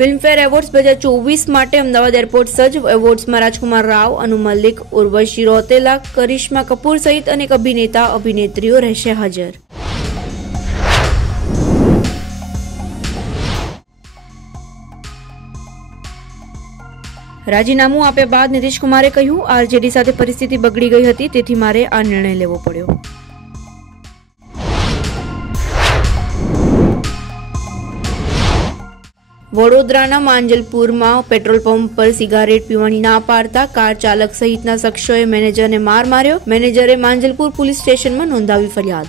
Filmfare awards બે હજાર ચોવીસ માટે અમદાવાદ એરપોર્ટ સજ્જ એવોર્ડ્સમાં રાજકુમાર રાવ, અનુ મલ્લિક ઉર્વશી રોતેલા કરિશ્મા કપૂર સહિત અનેક અભિનેતા, અભિનેત્રીઓ રહેશે હાજર. રાજીનામું આપ્યા બાદ નીતિશ કુમારે કહ્યું, આરજેડી સાથે પરિસ્થિતિ બગડી ગઈ હતી, તેથી મારે આ નિર્ણય લેવો પડ્યો. વડોદરાના માંજલપુરમાં પેટ્રોલ પંપ પર સિગારેટ પીવાની ના પાડતા કાર ચાલક સહિતના શખ્સોએ મેનેજરને માર માર્યો. મેનેજરે માંજલપુર પોલીસ સ્ટેશનમાં નોંધાવી ફરિયાદ.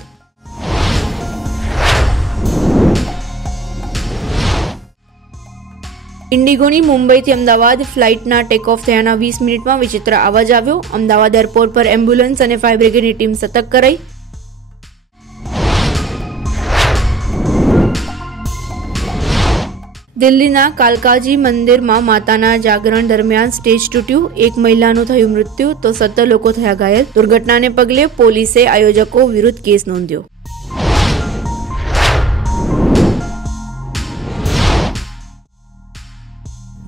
ઇન્ડિગોની મુંબઈથી અમદાવાદ ફ્લાઇટના ટેક ઓફ થયાના વીસ મિનિટમાં વિચિત્ર અવાજ આવ્યો. અમદાવાદ એરપોર્ટ પર એમ્બ્યુલન્સ અને ફાયર બ્રિગેડની ટીમ સતર્ક કરાઈ. દિલ્હીના કાલકાજી મંદિરમાં માતાના જાગરણ દરમિયાન સ્ટેજ તૂટ્યું. એક મહિલાનું થયું મૃત્યુ, તો સત્તર લોકો થયા ઘાયલ. દુર્ઘટનાને પગલે પોલીસે આયોજકો વિરુદ્ધ કેસ નોંધ્યો.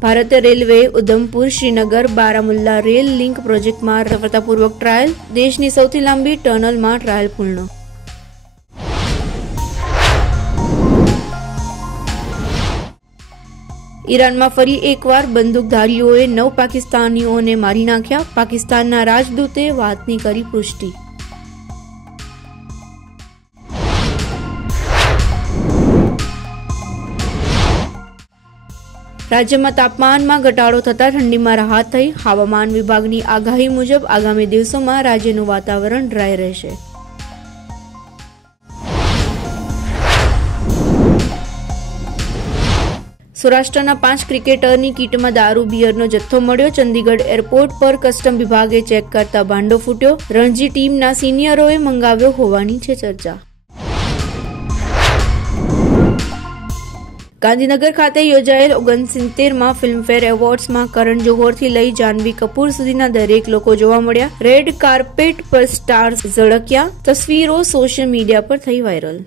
ભારતીય railway Udhampur Srinagar Baramulla rail link પ્રોજેક્ટમાં સફળતાપૂર્વક ટ્રાયલ. દેશની સૌથી લાંબી ટનલમાં ટ્રાયલ પૂર્ણ ઈરાનમાં ફરી એકવાર બંદૂકધારીઓએ નવ પાકિસ્તાનીઓને મારી નાખ્યા. પાકિસ્તાનના રાજદૂતે વાતની કરી પુષ્ટિ. રાજ્યમાં તાપમાનમાં ઘટાડો થતા ઠંડીમાં રાહત થઈ. હવામાન વિભાગની આગાહી મુજબ આગામી દિવસોમાં રાજ્યનું વાતાવરણ ડ્રાય રહેશે. સૌરાષ્ટ્રના પાંચ ક્રિકેટરની કીટમાં દારૂ, બિયરનો જથ્થો મળ્યો. ચંદીગઢ એરપોર્ટ પર કસ્ટમ વિભાગે ચેક કરતા ભાંડો ફૂટ્યો. રણજી ટીમના સિનિયરોએ મંગાવ્યો હોવાની છે ચર્ચા. ગાંધીનગર ખાતે યોજાયેલ ઓગણસિત્તેરમાં ફિલ્મફેર એવોર્ડ્સમાં કરણ જોહરથી લઈ જાનવી કપૂર સુધીના દરેક લોકો જોવા મળ્યા. રેડ કાર્પેટ પર સ્ટાર્સ ઝળક્યા. તસવીરો સોશિયલ મીડિયા પર થઈ વાયરલ.